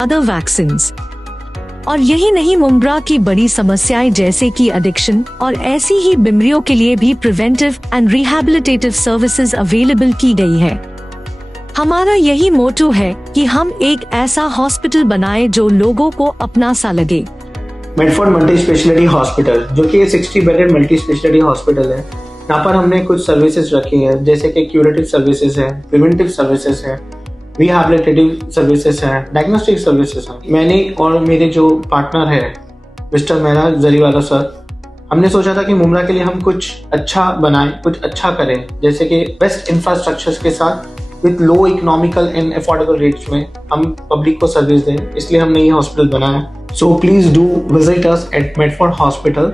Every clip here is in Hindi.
Other vaccines. और यही नहीं, मुमरा की बड़ी समस्याएं जैसे कि एडिक्शन और ऐसी ही बीमारियों के लिए भी preventive and rehabilitative services available की गई है। हमारा यही मोटो है कि हम एक ऐसा हॉस्पिटल बनाएं जो लोगों को अपना सा लगे। मेडफोर्ड मल्टी स्पेशलिटी हॉस्पिटल, जो कि 60 बेडेड मल्टी स्पेशलिटी हॉस्पिटल है। यहाँ पर हमने कुछ सर्विसेज रखी है, जैसे कि क्यूरेटिव सर्विसेज है, प्रिवेंटिव सर्विसेज है, रिहैबिलिटेटिव सर्विसेज है, डायग्नोस्टिक सर्विसेज है। मैंने और मेरे जो पार्टनर है मिस्टर मेहरा जरीवाला सर, हमने सोचा था कि मुमरा के लिए हम कुछ अच्छा बनाएं, कुछ अच्छा करें, जैसे कि बेस्ट इंफ्रास्ट्रक्चर्स के साथ with low economical and affordable rates में हम पब्लिक को सर्विस दें। इसलिए हमने ये हॉस्पिटल बनाया। So please do visit us at Medford hospital.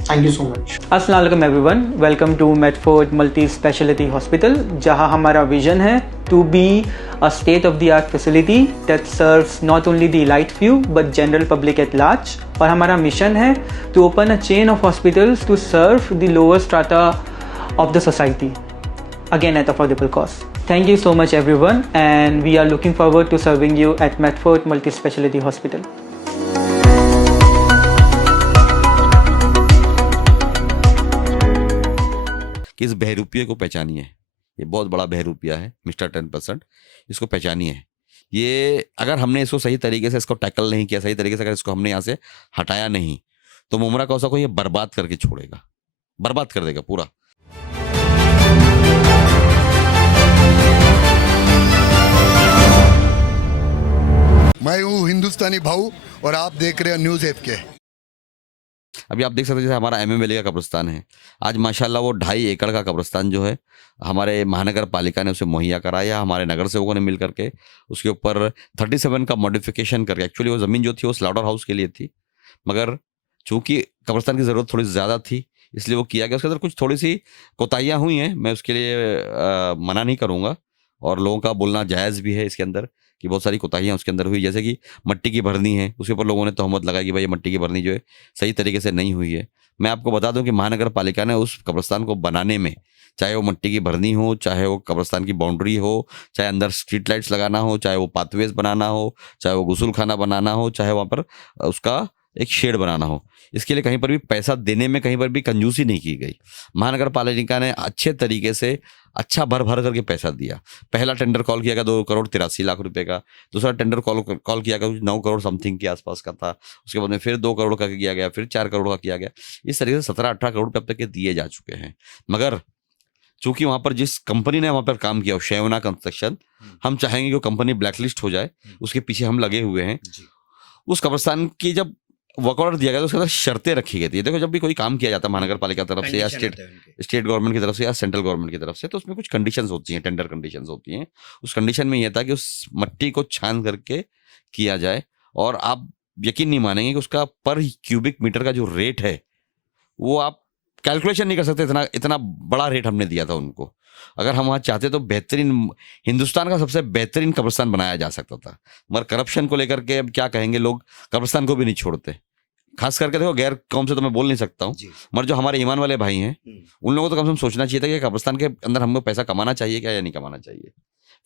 Thank you so much. अस्सलाम वालेकुम everyone, welcome to Medford multi speciality hospital, जहां हमारा विजन है to be a state of the art facility that serves not only the elite few but general public at large. और हमारा मिशन है to open a chain of hospitals to serve the lower strata of the society, again at affordable cost. Thank you so much everyone, and we are looking forward to serving you at Medford Multi Speciality Hospital. कि इस बहरूपिये को पहचानिए। ये बहुत बड़ा बहरूपिया है, मिस्टर 10%। इसको पहचानिए। ये अगर हमने इसको सही तरीके से इसको टैकल नहीं किया, सही तरीके से अगर इसको हमने यहाँ से हटाया नहीं, तो मुमरा कौसा को ये बर्बाद करके छोड़ेगा, बर्बाद कर देगा पूरा। मैं हूँ हिंदुस्तानी भाऊ और आप देख रहे हैं न्यूज़ ऐप के। अभी आप देख सकते हैं जैसे हमारा MMLA का कब्रिस्तान है, आज माशाल्लाह वो 2.5 एकड़ का कब्रिस्तान जो है हमारे महानगर पालिका ने उसे मुहैया कराया, हमारे नगर सेवकों ने मिल करके उसके ऊपर 37 का मॉडिफिकेशन करके। एक्चुअली वो ज़मीन जो थी वो स्लॉटर हाउस के लिए थी, मगर चूंकि कब्रिस्तान की ज़रूरत थोड़ी ज़्यादा थी इसलिए वो किया गया। उसके अंदर कुछ थोड़ी सी कोताहियाँ हुई हैं, मैं उसके लिए मना नहीं करूँगा, और लोगों का बोलना जायज़ भी है इसके अंदर कि बहुत सारी कोताहियाँ उसके अंदर हुई। जैसे कि मट्टी की भरनी है, उसके ऊपर लोगों ने तहमत लगाई कि भाई ये मट्टी की भरनी जो है सही तरीके से नहीं हुई है। मैं आपको बता दूं कि महानगर पालिका ने उस कब्रिस्तान को बनाने में, चाहे वो मट्टी की भरनी हो, चाहे वो कब्रिस्तान की बाउंड्री हो, चाहे अंदर स्ट्रीट लाइट्स लगाना हो, चाहे वो पाथवेज बनाना हो, चाहे वो गुसल खाना बनाना हो, चाहे वहाँ पर उसका एक शेड बनाना हो, इसके लिए कहीं पर भी पैसा देने में कहीं पर भी कंजूसी नहीं की गई। महानगर पालिका ने अच्छे तरीके से अच्छा भर भर करके पैसा दिया। पहला टेंडर कॉल किया गया 2 करोड़ 83 लाख रुपए का, दूसरा टेंडर कॉल किया गया 9 करोड़ समथिंग के आसपास का था, उसके बाद में फिर 2 करोड़ का किया गया, फिर 4 करोड़ का किया गया। इस तरीके से 17-18 करोड़ रुपये अब तक के दिए जा चुके हैं। मगर चूंकि वहां पर जिस कंपनी ने वहां पर काम किया, शेवना कंस्ट्रक्शन, हम चाहेंगे कि वो कंपनी ब्लैकलिस्ट हो जाए, उसके पीछे हम लगे हुए हैं। उस कब्रिस्तान की जब वर्क ऑर्डर दिया गया तो उसके अंदर शर्तें रखी गई थी। देखो, जब भी कोई काम किया जाता है महानगर पालिका की तरफ से या स्टेट गवर्नमेंट की तरफ से या सेंट्रल गवर्नमेंट की तरफ से, तो उसमें कुछ कंडीशंस होती हैं, टेंडर कंडीशंस होती हैं। उस कंडीशन में यह था कि उस मट्टी को छान करके किया जाए, और आप यकीन नहीं मानेंगे कि उसका पर क्यूबिक मीटर का जो रेट है वो आप कैलकुलेशन नहीं कर सकते, इतना इतना बड़ा रेट हमने दिया था उनको। अगर हम वहाँ चाहते तो बेहतरीन, हिंदुस्तान का सबसे बेहतरीन कब्रिस्तान बनाया जा सकता था। मगर करप्शन को लेकर के अब क्या कहेंगे, लोग कब्रिस्तान को भी नहीं छोड़ते। खास करके देखो, गैर कौम से तो मैं बोल नहीं सकता हूँ, मगर जो हमारे ईमान वाले भाई हैं उन लोगों को तो कम से कम सोचना चाहिए था कि कब्रिस्तान के अंदर हमको पैसा कमाना चाहिए क्या या नहीं कमाना चाहिए।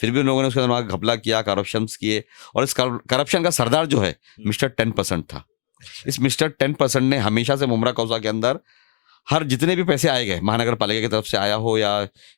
फिर भी उन लोगों ने उसके अंदर घपला किया, करप्शन किए, और इस करप्शन का सरदार जो है मिस्टर 10% था। इस मिस्टर 10% ने हमेशा से मुमरा कौसा के अंदर हर जितने भी पैसे आए गए, महानगर पालिका की तरफ से आया हो या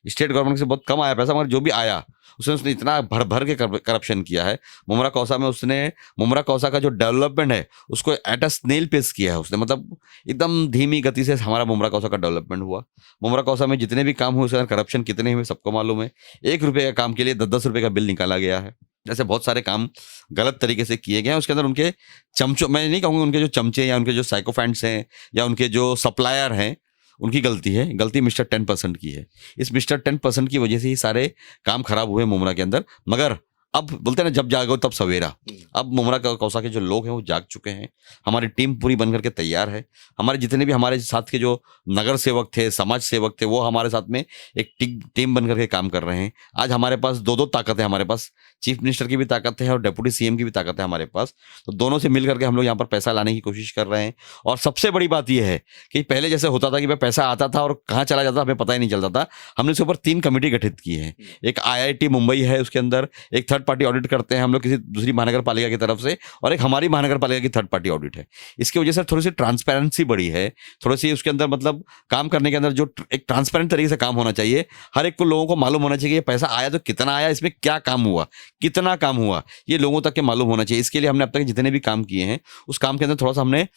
स्टेट गवर्नमेंट से बहुत कम आया पैसा, मगर जो भी आया उसने इतना भर भर के करप्शन किया है मुमरा कौसा में। उसने मुमरा कौसा का जो डेवलपमेंट है उसको एट अ स्नेल पेस किया है उसने, मतलब एकदम धीमी गति से हमारा मुमरा कौसा का डेवलपमेंट हुआ। मुमरा कौसा में जितने भी काम हुए उसके अंदर करप्शन कितने हुए सबको मालूम है। 1 रुपये का काम के लिए 10-10 रुपये का बिल निकाला गया है। जैसे बहुत सारे काम गलत तरीके से किए गए हैं। उसके अंदर उनके चमचों, मैं नहीं कहूँगा उनके जो चमचे या उनके जो साइकोफेंट्स हैं या उनके जो सप्लायर हैं उनकी गलती है, गलती मिस्टर 10% की है। इस मिस्टर 10% की वजह से ही सारे काम खराब हुए मुमरा के अंदर। मगर अब बोलते हैं ना, जब जागो तब सवेरा। अब मुमरा कौसा के जो लोग हैं वो जाग चुके हैं, हमारी टीम पूरी बन करके तैयार है। हमारे जितने भी हमारे साथ के जो नगर सेवक थे, समाज सेवक थे, वो हमारे साथ में एक टीम बन करके काम कर रहे हैं। आज हमारे पास 2-2 ताकत है, हमारे पास चीफ मिनिस्टर की भी ताकत है और डेप्यूटी सीएम की भी ताकत है हमारे पास। तो दोनों से मिल करके हम लोग यहाँ पर पैसा लाने की कोशिश कर रहे हैं। और सबसे बड़ी बात यह है कि पहले जैसे होता था कि भाई पैसा आता था और कहाँ चला जाता हमें पता ही नहीं चलता था। हमने इसके ऊपर 3 कमेटी गठित की है। एक IIT मुंबई है, उसके अंदर एक थर्ड पार्टी ऑडिट करते हैं हम लोग किसी दूसरी महानगर पालिका की तरफ से, और एक हमारी महानगर पालिका की थर्ड पार्टी ऑडिट है। इसकी वजह से थोड़ी सी ट्रांसपेरेंसी बढ़ी है, थोड़ी सी उसके अंदर मतलब काम करने के अंदर जो एक ट्रांसपेरेंट तरीके से काम होना चाहिए। हर एक को लोगों को मालूम होना चाहिए कि पैसा आया तो कितना आया, इसमें क्या काम हुआ, कितना काम हुआ, ये लोगों तक के मालूम होना चाहिए। इसके लिए हमने अब तक जितने भी काम किए हैं उस काम के अंदर थोड़ा सा हमने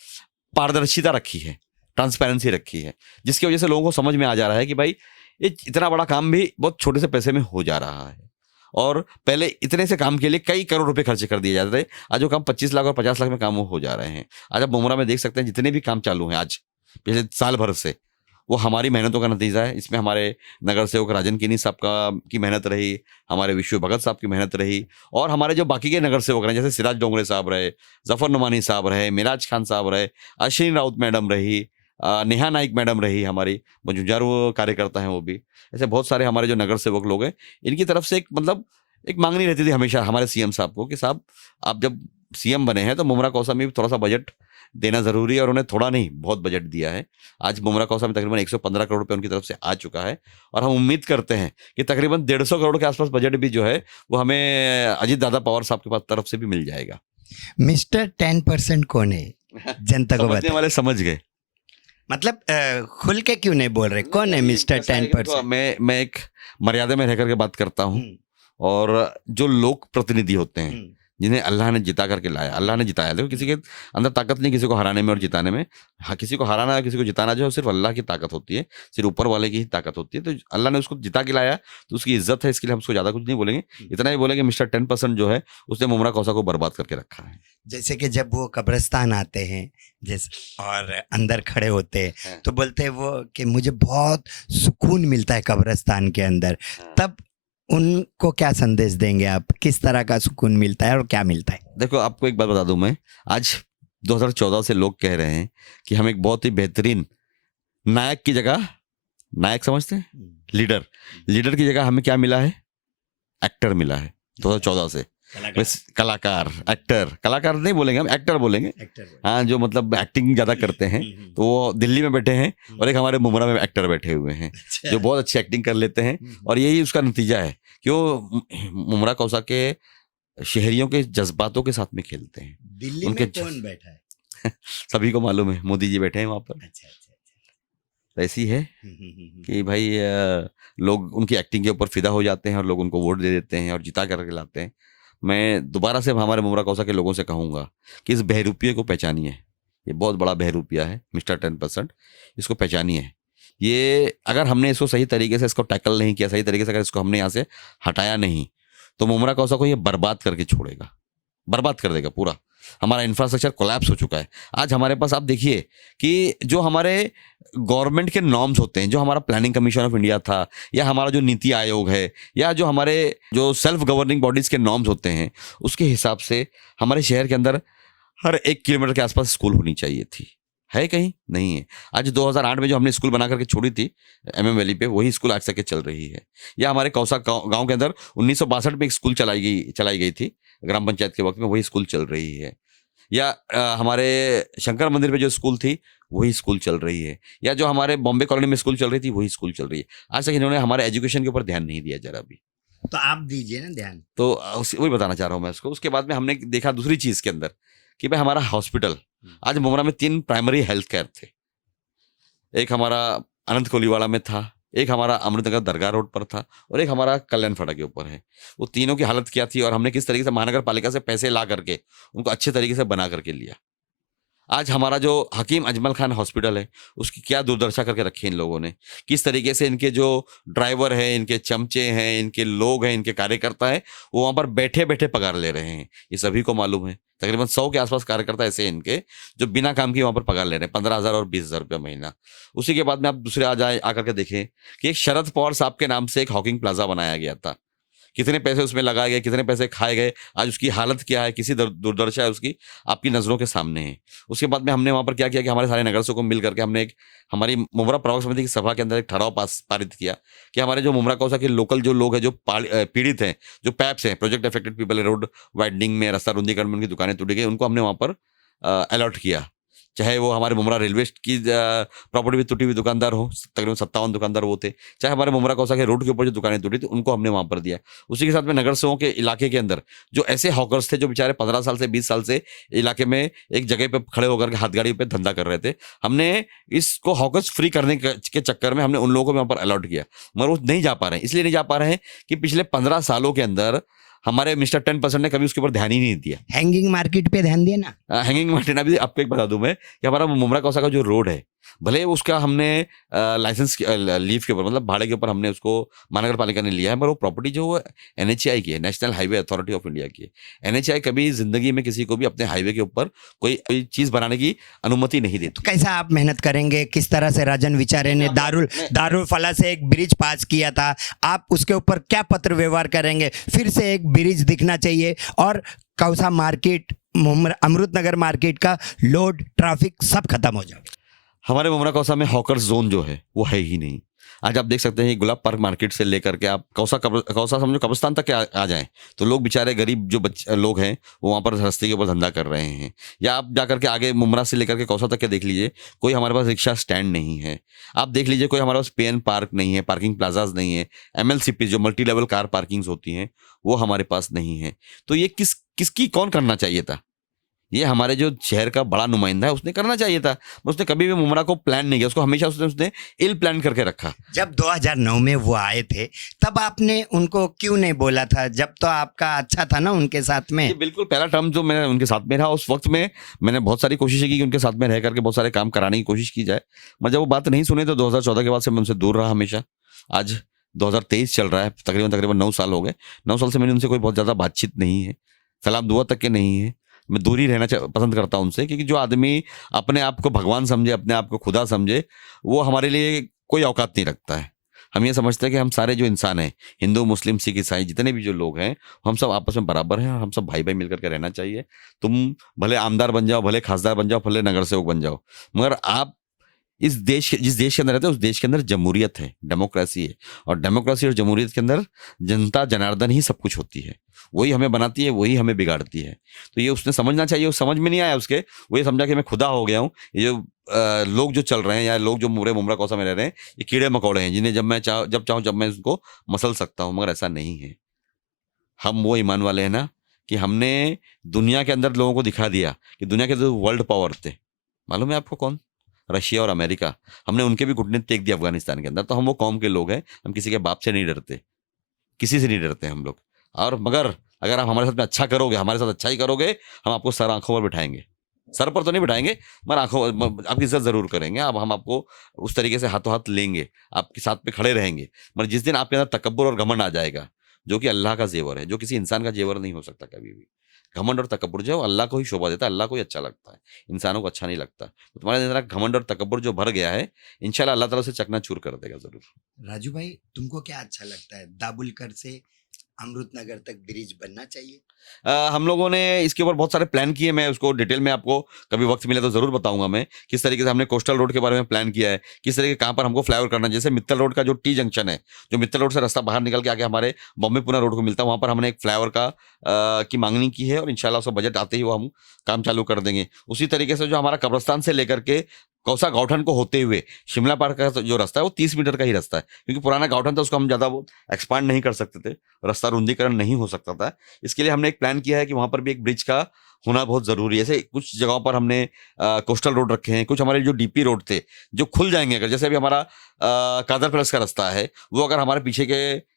पारदर्शिता रखी है, ट्रांसपेरेंसी रखी है, जिसकी वजह से लोगों को समझ में आ जा रहा है कि भाई ये इतना बड़ा काम भी बहुत छोटे से पैसे में हो जा रहा है। और पहले इतने से काम के लिए कई करोड़ रुपए खर्च कर दिए जाते थे, आज वो काम 25 लाख और 50 लाख में काम हो जा रहे हैं। आज आप मुमरा में देख सकते हैं जितने भी काम चालू हैं आज पिछले साल भर से, वो हमारी मेहनतों का नतीजा है। इसमें हमारे नगर सेवक राजन किनी साहब की मेहनत रही, हमारे विश्व भगत साहब की मेहनत रही, और हमारे जो बाकी के नगर सेवक रहे जैसे सिराज डोंगरे साहब रहे, जफर नुमानी साहब रहे, मिराज खान साहब रहे, अश्विनी राउत मैडम रही, नेहा नाइक मैडम रही, हमारी जुझारू कार्यकर्ता हैं वो भी। ऐसे बहुत सारे हमारे जो नगर सेवक लोग हैं, इनकी तरफ से एक मतलब एक मांगनी रहती थी हमेशा हमारे सीएम साहब को कि साहब आप जब सीएम बने हैं तो मुमरा कौसा में भी थोड़ा सा बजट देना जरूरी है, और उन्हें थोड़ा नहीं बहुत बजट दिया है। आज मुमरा कौसा में तकरीबन 115 करोड़ रुपए उनकी तरफ से आ चुका है, और हम उम्मीद करते हैं कि तकरीबन 150 करोड़ के आसपास बजट भी जो है वो हमें अजीत दादा पवार साहब के पास तरफ से भी मिल जाएगा। मिस्टर 10% कौन है, जनता को समझने बताएं। वाले समझ गए। मतलब खुल के क्यों नहीं बोल रहे, कौन है मिस्टर ऐसा है कि 10%? मैं एक मर्यादा में रह करके बात करता हूँ, और जो लोक प्रतिनिधि होते हैं जिन्हें अल्लाह ने जिता करके लाया, अल्लाह ने जिताया। देखो किसी के अंदर ताकत नहीं किसी को हराने में और जिताने में। हाँ, किसी को हराना किसी को जिताना जो है सिर्फ अल्लाह की ताकत होती है, सिर्फ ऊपर वाले की ही ताकत होती है। तो अल्लाह ने उसको जिता के लाया तो उसकी इज्जत है, इसके लिए हम उसको ज्यादा कुछ नहीं बोलेंगे। इतना ही बोलेंगे मिस्टर 10% जो है उसने मुमरा कौसा को बर्बाद करके रखा है। जैसे कि जब वो कब्रिस्तान आते हैं जैसे और अंदर खड़े होते हैं तो बोलते हैं वो कि मुझे बहुत सुकून मिलता है कब्रिस्तान के अंदर, तब उनको क्या संदेश देंगे आप, किस तरह का सुकून मिलता है और क्या मिलता है? देखो आपको एक बात बता दूं, मैं आज 2014 से लोग कह रहे हैं कि हम एक बहुत ही बेहतरीन नायक की जगह, नायक समझते हैं, लीडर की जगह हमें क्या मिला है, एक्टर मिला है 2014 से। बस कलाकार, एक्टर, कलाकार नहीं बोलेंगे हम, एक्टर बोलेंगे। हाँ, जो मतलब एक्टिंग ज्यादा करते हैं तो वो दिल्ली में बैठे हैं, और एक हमारे मुमरा में एक्टर बैठे हुए हैं जो बहुत अच्छी एक्टिंग कर लेते हैं, और यही उसका नतीजा है क्यों मुमरा कौसा के शहरियों के जज्बातों के साथ में खेलते हैं। दिल्ली उनके में कौन बैठा है? सभी को मालूम है, मोदी जी बैठे हैं वहां पर। अच्छा। तो ऐसी है कि भाई लोग उनकी एक्टिंग के ऊपर फिदा हो जाते हैं और लोग उनको वोट दे देते हैं और जिता करके लाते हैं। मैं दोबारा से हमारे मुमरा कौसा के लोगों से कहूँगा कि इस बहरूपिये को पहचानिए। ये बहुत बड़ा बहरूपिया है मिस्टर 10%, इसको पहचानिए। ये अगर हमने इसको सही तरीके से इसको टैकल नहीं किया, सही तरीके से अगर इसको हमने यहाँ से हटाया नहीं, तो मुमरा कौसा को ये बर्बाद करके छोड़ेगा, बर्बाद कर देगा पूरा। हमारा इंफ्रास्ट्रक्चर कोलैप्स हो चुका है। आज हमारे पास आप देखिए कि जो हमारे गवर्नमेंट के नॉर्म्स होते हैं, जो हमारा प्लानिंग कमीशन ऑफ इंडिया था, या हमारा जो नीति आयोग है, या जो हमारे जो सेल्फ गवर्निंग बॉडीज के नॉर्म्स होते हैं, उसके हिसाब से हमारे शहर के अंदर हर 1 किलोमीटर के आसपास स्कूल होनी चाहिए थी। है कहीं नहीं है। आज 2008 में जो हमने स्कूल बना करके छोड़ी थी MM वैली पे, वही स्कूल आज तक के चल रही है। या हमारे कौसा गांव के अंदर 1962 में एक स्कूल चलाई गई थी ग्राम पंचायत के वक्त में, वही स्कूल चल रही है। या हमारे शंकर मंदिर पे जो स्कूल थी वही स्कूल चल रही है। या जो हमारे बॉम्बे कॉलोनी में स्कूल चल रही थी वही स्कूल चल रही है। आज तक इन्होंने हमारे एजुकेशन के ऊपर ध्यान नहीं दिया जरा भी। तो आप दीजिए ना ध्यान। तो वही बताना चाह रहा हूँ मैं उसको। उसके बाद में हमने देखा दूसरी चीज के अंदर कि भाई हमारा हॉस्पिटल, आज मुमरा में 3 प्राइमरी हेल्थ केयर थे। एक हमारा अनंत कोलीवाड़ा में था, एक हमारा अमृतनगर दरगाह रोड पर था, और एक हमारा कल्याण फाटा के ऊपर है। वो तीनों की हालत क्या थी, और हमने किस तरीके से महानगर पालिका से पैसे ला करके उनको अच्छे तरीके से बना करके लिया। आज हमारा जो हकीम अजमल खान हॉस्पिटल है, उसकी क्या दुर्दशा करके रखी इन लोगों ने। किस तरीके से इनके जो ड्राइवर हैं, इनके चमचे हैं, इनके लोग हैं, इनके कार्यकर्ता हैं, वो वहां पर बैठे बैठे पगार ले रहे हैं। ये सभी को मालूम है। तकरीबन 100 के आसपास कार्यकर्ता ऐसे हैं इनके जो बिना काम के वहां पर पगार ले रहे हैं, 15,000 और 20,000 रुपया महीना। उसी के बाद में आप दूसरे आकर के देखें कि एक शरद पवार साहब के नाम से एक हॉकिंग प्लाजा बनाया गया था कितने पैसे उसमें लगाए गए, कितने पैसे खाए गए, आज उसकी हालत क्या है, किसी दुर्दशा है उसकी, आपकी नज़रों के सामने है। उसके बाद में हमने वहाँ पर क्या किया कि हमारे सारे नगर सेवकों को मिल करके हमने एक हमारी मुमरा प्रवक्ता समिति की सभा के अंदर एक ठहराव पारित किया कि हमारे जो मुमरा कौसा के लोकल जो लोग हैं, जो पीड़ित हैं, जो पैप्स हैं, project affected people, road widening में, रास्ता रुंदीकरण में उनकी दुकानें टूटी गई, उनको हमने वहाँ पर अलॉट किया। चाहे वो हमारे मुमरा रेलवे की प्रॉपर्टी में टूटी हुई दुकानदार हो, तकरीबन 57 दुकानदार वो थे, चाहे हमारे मुमरा कौसा के रोड के ऊपर जो दुकानें टूटी थी उनको हमने वहाँ पर दिया। उसी के साथ में नगर सेवकों के इलाके के अंदर जो ऐसे हॉकर्स थे जो बेचारे 15 साल से 20 साल से इलाके में एक जगह पे खड़े होकर के हाथगाड़ी पे धंधा कर रहे थे, हमने इसको हॉकर्स फ्री करने के चक्कर में हमने उन लोगों को वहाँ पर अलॉट किया, मगर वो नहीं जा पा रहे हैं। इसलिए नहीं जा पा रहे हैं कि पिछले 15 सालों के अंदर हमारे मिस्टर 10% ने कभी उसके ऊपर ध्यान ही नहीं दिया। हैंगिंग मार्केट पे ध्यान दिया ना। हैंगिंग मार्केट, अभी आपको एक बता दूं मैं कि हमारा मुमरा कौसा का जो रोड है, भले उसका हमने लाइसेंस लीव के ऊपर, मतलब भाड़े के ऊपर हमने उसको महानगर पालिका ने लिया है, मगर वो प्रॉपर्टी जो NHAI की है, national highway authority of India की है। NHAI कभी जिंदगी में किसी को भी अपने हाईवे के ऊपर कोई चीज बनाने की अनुमति नहीं देती। तो कैसा आप मेहनत करेंगे? किस तरह से राजन विचारे ने दारुल फला से एक ब्रिज पास किया था, आप उसके ऊपर क्या पत्र व्यवहार करेंगे? फिर से एक ब्रिज दिखना चाहिए और कौसा मार्केट, अमृतनगर मार्केट का लोड, ट्रैफिक सब खत्म हो जाए। हमारे मुमरा कौसा में हॉकर जोन जो है वो है ही नहीं। आज आप देख सकते हैं गुलाब पार्क मार्केट से लेकर के आप कौसा समझो कब्रिस्तान तक आ जाएं तो लोग बेचारे गरीब जो लोग हैं वो वहाँ पर रास्ते के ऊपर धंधा कर रहे हैं। या आप जाकर के आगे मुमरा से लेकर के कौसा तक के देख लीजिए, कोई हमारे पास रिक्शा स्टैंड नहीं है। आप देख लीजिए कोई हमारे पास PN पार्क नहीं है, पार्किंग प्लाजाज नहीं है, MLCP जो मल्टी लेवल कार पार्किंग्स होती हैं वो हमारे पास नहीं है। तो ये किसकी कौन करना चाहिए था? ये हमारे जो शहर का बड़ा नुमाइंदा है उसने करना चाहिए था, उसने कभी भी मुमरा को प्लान नहीं किया, उसको हमेशा उसने इल प्लान करके रखा। जब 2009 में वो आए थे तब आपने उनको क्यों नहीं बोला था? जब तो आपका अच्छा था ना उनके साथ में। बिल्कुल, पहला टर्म जो मैं उनके साथ में रहा उस वक्त में मैंने बहुत सारी कोशिशें की कि उनके साथ में रह करके बहुत सारे काम कराने की कोशिश की जाए, मगर जब वो बात नहीं सुने तो 2014 के बाद से मैं उनसे दूर रहा हमेशा। आज 2023 चल रहा है, तकरीबन 9 साल हो गए। 9 साल से मैंने उनसे कोई बहुत ज़्यादा बातचीत नहीं है, सलाम दुआ तक के नहीं है। मैं दूर ही रहना पसंद करता हूं उनसे, क्योंकि जो आदमी अपने आप को भगवान समझे, अपने आप को खुदा समझे, वो हमारे लिए कोई औकात नहीं रखता है। हम ये समझते हैं कि हम सारे जो इंसान हैं, हिंदू, मुस्लिम, सिख, ईसाई, जितने भी जो लोग हैं, हम सब आपस में बराबर हैं और हम सब भाई भाई मिलकर के रहना चाहिए। तुम भले आमदार बन जाओ, भले खासदार बन जाओ, भले नगर सेवक बन जाओ, मगर आप जिस देश के अंदर रहते हैं उस देश के अंदर जमहूरियत है, डेमोक्रेसी है, और डेमोक्रेसी और जमहूरियत के अंदर जनता जनार्दन ही सब कुछ होती है। वही हमें बनाती है, वही हमें बिगाड़ती है। तो ये उसने समझना चाहिए, उस समझ में नहीं आया उसके, वो ये समझा कि मैं खुदा हो गया हूँ। ये जो लोग जो चल रहे हैं या लोग जो मुमरा कौसा में रह रहे हैं, ये कीड़े मकोड़े हैं जिन्हें जब चाहूँ मैं उसको मसल सकता हूँ, मगर ऐसा नहीं है। हम वो ईमान वाले हैं ना कि हमने दुनिया के अंदर लोगों को दिखा दिया कि दुनिया के जो वर्ल्ड पावर थे, मालूम है आपको कौन? रशिया और अमेरिका। हमने उनके भी घुटने टेक दिए अफगानिस्तान के अंदर। तो हम वो कौम के लोग हैं, हम किसी के बाप से नहीं डरते, किसी से नहीं डरते हम लोग। और मगर अगर आप हमारे साथ में अच्छा करोगे, हमारे साथ अच्छा ही करोगे, हम आपको सर आंखों पर बिठाएंगे। सर पर तो नहीं बिठाएंगे, मगर आपकी इज्जत जरूर करेंगे। अब हम आपको उस तरीके से हाथों हाथ लेंगे, आपके साथ पे खड़े रहेंगे। मगर जिस दिन आपके अंदर तकब्बुर और घमंड आ जाएगा, जो कि अल्लाह का जेवर है, जो किसी इंसान का जेवर नहीं हो सकता कभी भी, घमंड और तकब्बुर जो अल्लाह को ही शोभा देता है, अल्लाह को ही अच्छा लगता है, इंसानों को अच्छा नहीं लगता। तो तुम्हारे अंदर घमंड और तकब्बुर जो भर गया है, इंशाल्लाह अल्लाह ताला से चकनाचूर कर देगा जरूर। राजू भाई, तुमको क्या अच्छा लगता है? दाबुलकर से अमृतनगर तक ब्रिज बनना चाहिए? हम लोगों ने इसके ऊपर बहुत सारे प्लान किए। मैं उसको डिटेल में आपको कभी वक्त मिले तो जरूर बताऊंगा मैं, किस तरीके से हमने कोस्टल रोड के बारे में प्लान किया है, किस तरीके कहाँ पर हमको फ्लाईओवर करना है। जैसे मित्तल रोड का जो T जंक्शन है, जो मित्तल रोड से रास्ता बाहर निकल के आके हमारे बॉम्बे पुणे रोड को मिलता है, वहाँ पर हमने एक फ्लाईओवर की मांगनी की है और इंशाल्लाह उसका बजट आते ही वो हम काम चालू कर देंगे। उसी तरीके से जो हमारा कब्रस्तान से लेकर के कौसा गाउठन को होते हुए शिमला पार्क का जो रास्ता है वो 30 मीटर का ही रास्ता है, क्योंकि पुराना गाउठन था उसको हम ज़्यादा वो एक्सपांड नहीं कर सकते थे, रास्ता रुंदीकरण नहीं हो सकता था। इसके लिए हमने एक प्लान किया है कि वहाँ पर भी एक ब्रिज का होना बहुत ज़रूरी है। ऐसे कुछ जगहों पर हमने कोस्टल रोड रखे हैं, कुछ हमारे जो DP रोड थे जो खुल जाएंगे अगर, जैसे अभी हमारा कादर प्लस का रास्ता है, वो अगर हमारे पीछे के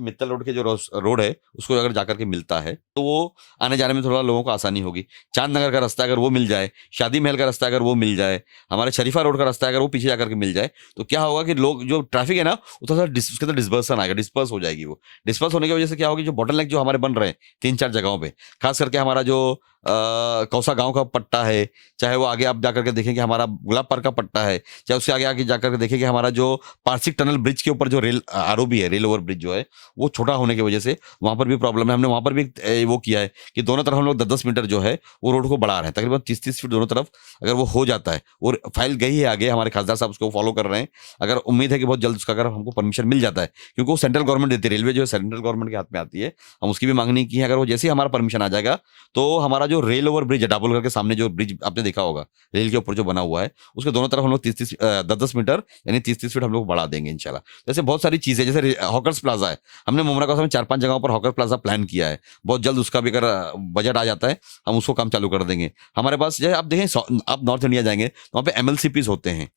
मित्तल रोड के जो रोड है उसको अगर जाकर के मिलता है तो वो आने जाने में थोड़ा लोगों को आसानी होगी। चांदनगर का रास्ता अगर वो मिल जाए, शादी महल का रास्ता अगर वो मिल जाए, हमारे शरीफा रोड का रास्ता अगर वो पीछे जाकर के मिल जाए, तो क्या होगा कि लोग जो ट्रैफिक है ना वो थोड़ा सा उसके अंदर डिस्पर्सन आएगा, डिस्पर्स हो जाएगी। वो डिस्पर्स होने की वजह से क्या होगी, जो बॉटलनेक जो हमारे बन रहे हैं 3-4 जगहों पे, खास करके हमारा जो कौसा गांव का पट्टा है, चाहे वो आगे आप जाकर के देखें कि हमारा गुलाब पार्क का पट्टा है, चाहे उससे आगे आगे जाकर के देखें कि हमारा जो पारसिक टनल ब्रिज के ऊपर जो रेल आरओबी है, रेल ओवर ब्रिज जो है वो छोटा होने की वजह से वहां पर भी प्रॉब्लम है। हमने वहां पर भी वो किया है कि दोनों तरफ हम लोग 10-10 मीटर जो है वो रोड को बढ़ा रहे हैं, तकरीबन 30-30 फीट दोनों तरफ अगर वो हो जाता है। और फाइल गई है आगे, हमारे खासदार साहब उसको फॉलो कर रहे हैं। अगर उम्मीद है कि बहुत जल्द उसका अगर हमको परमिशन मिल जाता है, क्योंकि वो सेंट्रल गवर्नमेंट देती है, रेलवे जो है सेंट्रल गवर्नमेंट के हाथ में आती है, हम उसकी भी मांगनी की है। अगर वो जैसे ही हमारा परमिशन आ जाएगा तो हमारा जो रेल ओवर ब्रिज है, डाबोलकर के सामने जो ब्रिज आपने देखा होगा रेल के ऊपर जो बना हुआ है, उसके दोनों तरफ हम लोग 10-10 मीटर यानी 30-30 फीट हम लोग बढ़ा देंगे इंशाल्लाह। जैसे बहुत सारी चीजें, जैसे हॉकर्स प्लाजा है, हमने मुमरा कौसा में 4-5 जगहों पर हॉकर प्लाजा प्लान किया है। बहुत जल्द उसका भी अगर बजट आ जाता है हम उसको काम चालू कर देंगे। हमारे पास जैसे आप देखें, आप नॉर्थ इंडिया जाएंगे तो वहाँ पे MLCPs होते हैं,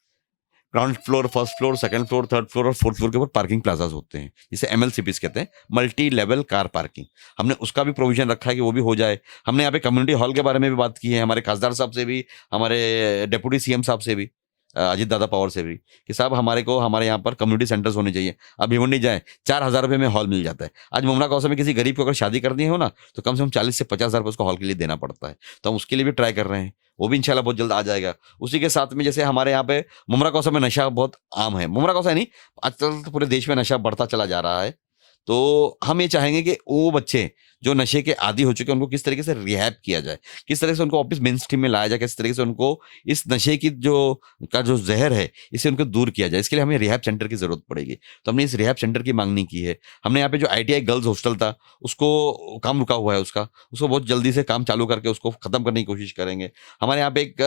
ground floor, first floor, second floor, third floor और फोर्थ फ्लोर के ऊपर पार्किंग प्लाजाज होते हैं, जिसे MLCPs कहते हैं, मल्टी लेवल कार पार्किंग। हमने उसका भी प्रोविजन रखा है कि वो भी हो जाए। हमने यहाँ पे कम्युनिटी हॉल के बारे में भी बात की है, हमारे खासदार साहब से भी, हमारे डिप्टी CM साहब से भी, अजीत दादा पवार से भी, कि साहब हमारे यहाँ पर कम्युनिटी सेंटर्स होने चाहिए। अब भिवंडी जाए 4,000 रुपये में हॉल मिल जाता है। आज मुमरा कौसा में किसी गरीब को अगर शादी करनी हो ना तो कम से कम 40 से 50,000 रुपये उसको हॉल के लिए देना पड़ता है। तो हम उसके लिए भी ट्राई कर रहे हैं, वो भी इंशाल्लाह बहुत जल्द आ जाएगा। उसी के साथ में जैसे हमारे यहाँ पे मुमरा कौसा में नशा बहुत आम है, मुमरा कौसा नहीं, आजकल तो पूरे देश में नशा बढ़ता चला जा रहा है। तो हम ये चाहेंगे कि वो बच्चे जो नशे के आदी हो चुके हैं उनको किस तरीके से रिहैब किया जाए, किस तरह से उनको वापस मेन स्ट्रीम में लाया जाए, किस तरीके से उनको इस नशे की जो जहर है इसे उनको दूर किया जाए। इसके लिए हमें रिहैब सेंटर की जरूरत पड़ेगी। तो हमने इस रिहैब सेंटर की मांगनी की है। हमने यहाँ पे जो ITI गर्ल्स हॉस्टल था उसको काम रुका हुआ है, उसको बहुत जल्दी से काम चालू करके उसको खत्म करने की कोशिश करेंगे। हमारे यहाँ पे एक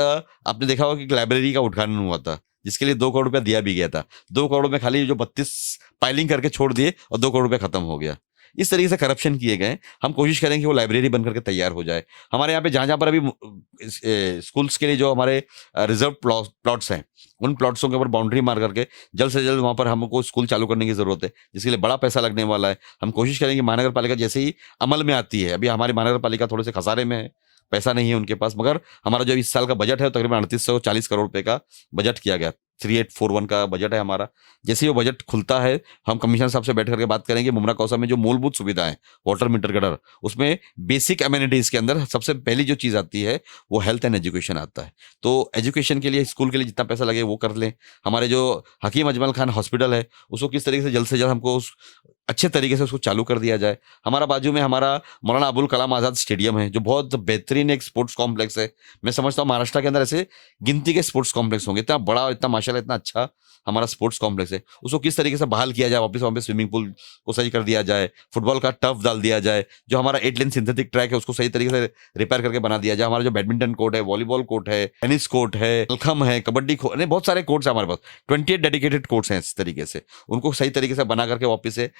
आपने देखा होगा कि लाइब्रेरी का उद्घाटन हुआ था, जिसके लिए 2 करोड़ रुपया दिया भी गया था। 2 करोड़ में खाली जो 32 फाइलिंग करके छोड़ दिए और 2 करोड़ रुपया खत्म हो गया। इस तरीके से करप्शन किए गए। हम कोशिश करें कि वो लाइब्रेरी बन करके तैयार हो जाए। हमारे यहाँ पे जहाँ जहाँ पर अभी स्कूल्स के लिए जो हमारे रिजर्व प्लॉट्स हैं, उन प्लॉट्सों के ऊपर बाउंड्री मार करके जल्द से जल्द वहाँ पर हमको स्कूल चालू करने की जरूरत है, जिसके लिए बड़ा पैसा लगने वाला है। हम कोशिश करेंगे महानगर पालिका जैसे ही अमल में आती है, अभी हमारी महानगर पालिका थोड़े से खसारे में है, पैसा नहीं है उनके पास, मगर हमारा जो इस साल का बजट है तकरीबन 3840 करोड़ रुपए का बजट किया गया, 3841 का बजट है हमारा। जैसे ही वो बजट खुलता है हम कमिश्नर साहब से बैठ करके बात करेंगे। मुमरा कौसा में जो मूलभूत सुविधाएं, वाटर, मीटर, गटर, उसमें बेसिक एमिनिटीज के अंदर सबसे पहली जो चीज आती है वो हेल्थ एंड एजुकेशन आता है। तो एजुकेशन के लिए, स्कूल के लिए जितना पैसा लगे वो कर लें। हमारे जो हकीम अजमल खान हॉस्पिटल है उसको किस तरीके से जल्द हमको अच्छे तरीके से उसको चालू कर दिया जाए। हमारा बाजू में हमारा मौलाना अबुल कलाम आजाद स्टेडियम है, जो बहुत बेहतरीन एक स्पोर्ट्स कॉम्प्लेक्स है। मैं समझता हूँ महाराष्ट्र के अंदर ऐसे गिनती के स्पोर्ट्स कॉम्प्लेक्स होंगे। इतना बड़ा, इतना माशाल्लाह इतना अच्छा हमारा स्पोर्ट्स कॉम्प्लेक्स है, उसको किस तरीके से बहाल किया जाए, वापस वहाँ पे स्विमिंग पूल को सही कर दिया जाए, फुटबॉल का टर्फ डाल दिया जाए, जो हमारा 8 लेन सिंथेटिक ट्रैक है उसको सही तरीके से रिपेयर करके बना दिया जाए। हमारा जो बैडमिंटन कोर्ट है, वॉलीबॉल कोर्ट है, टेनिस कोर्ट है, मलखम है, कबड्डी बहुत सारे कोर्ट्स है हमारे पास, 28 डेडिकेटेड कोर्ट्स हैं। इस तरीके से उनको सही तरीके से बना करके वापस से